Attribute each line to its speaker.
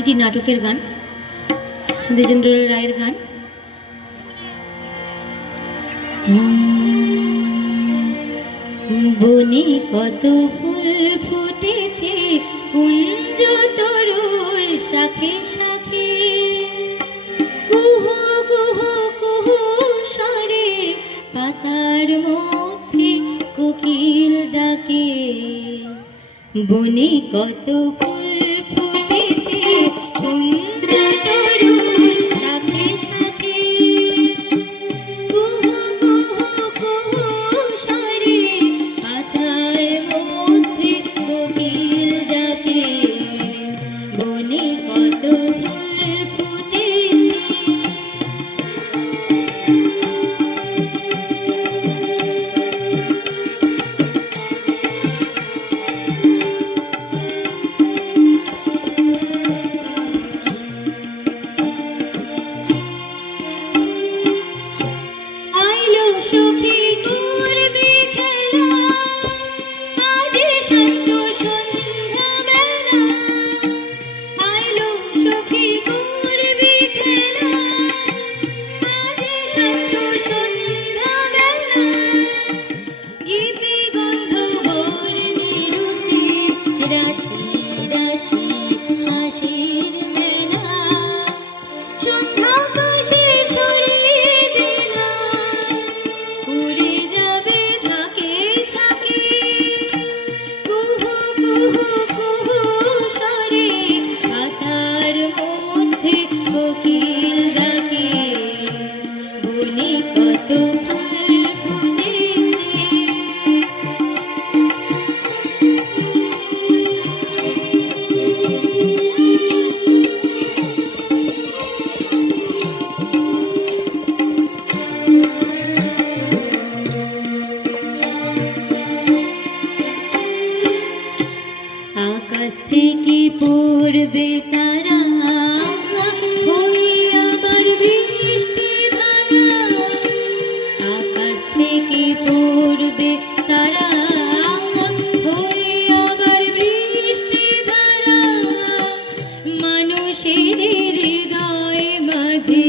Speaker 1: এটি নাটকের গান, দ্বিজেন্দ্র রায়ের গান। বনে কত ফুল ফুটেছে, কুঞ্জ তরুর সাথে সাথে কুহু কুহু কুহু সরে পাতার মধ্যে কোকিল ডাকে। বনে কত ফুল থেকে পড়বে তারা। আবার বৃষ্টি আকাশ থেকে পড়বে তারা। আবার বৃষ্টি মানুষের হৃদয় মাঝে